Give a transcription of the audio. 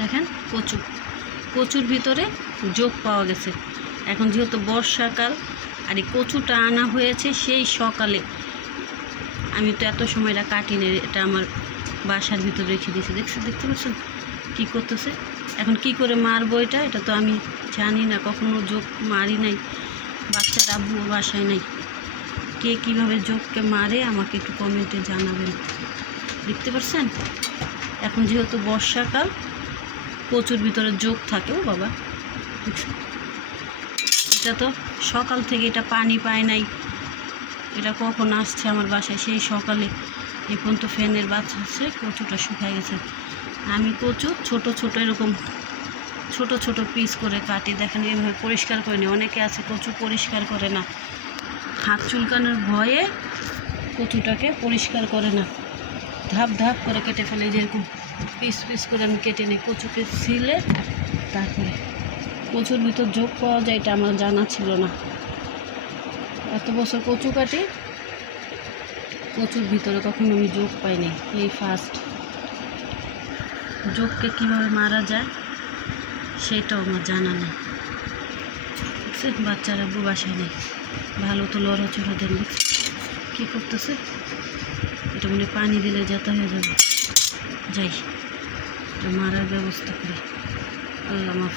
দেখেন কচুর ভিতরে যোগ পাওয়া গেছে। এখন যেহেতু বর্ষাকাল আর এই কচুটা আনা হয়েছে সেই সকালে, আমি তো এত সময়টা কাটিনি, এটা আমার বাসার ভিতরে রেখে দিয়েছে। দেখতে পাচ্ছেন কী করতেছে? এখন কি করে মারবো এটা তো আমি জানি না, কখনো যোগ মারি নাই, বাচ্চার আব্বুও বাসায় নাই। কে কীভাবে যোগকে মারে আমাকে একটু কমেন্টে জানাবেন। দেখতে পাচ্ছেন এখন যেহেতু বর্ষাকাল, কচুর ভিতরে যোগ থাকে। ও বাবা, দেখছেন? এটা তো সকাল থেকে এটা পানি পায় নাই, এটা কখন আসছে আমার বাসায় সেই সকালে, এ পর্যন্ত ফ্যানের বাচ্চা আছে, কচুটা শুকায় গেছে। আমি কচু ছোট এরকম ছোট পিস করে কাটি। দেখেন এইভাবে পরিষ্কার করে নিই। অনেকে আছে কচু পরিষ্কার করে না, হাত চুলকানোর ভয়ে কচুটাকে পরিষ্কার করে না, ধাপ করে কেটে ফেলে। যেরকম পিস করে আমি কেটে নিই কচুকে ছিলে। তারপরে কচুর ভিতর যোগ পাওয়া যায় এটা আমার জানা ছিল না। এত বছর কচু কাটি, কচুর ভিতরে কখনো আমি যোগ পাইনি, এই ফার্স্ট। যোগকে কীভাবে মারা যায় সেটাও আমার জানা নেই। দেখছেন বাচ্চারা বাসায় নেই, ভালো তো লড়াচড়া দেন। কী করতেছে? এটা মনে পানি দিলে যেতে হয়ে যাবে। যাই, এটা মারার ব্যবস্থা করি। আল্লাহ মাফ।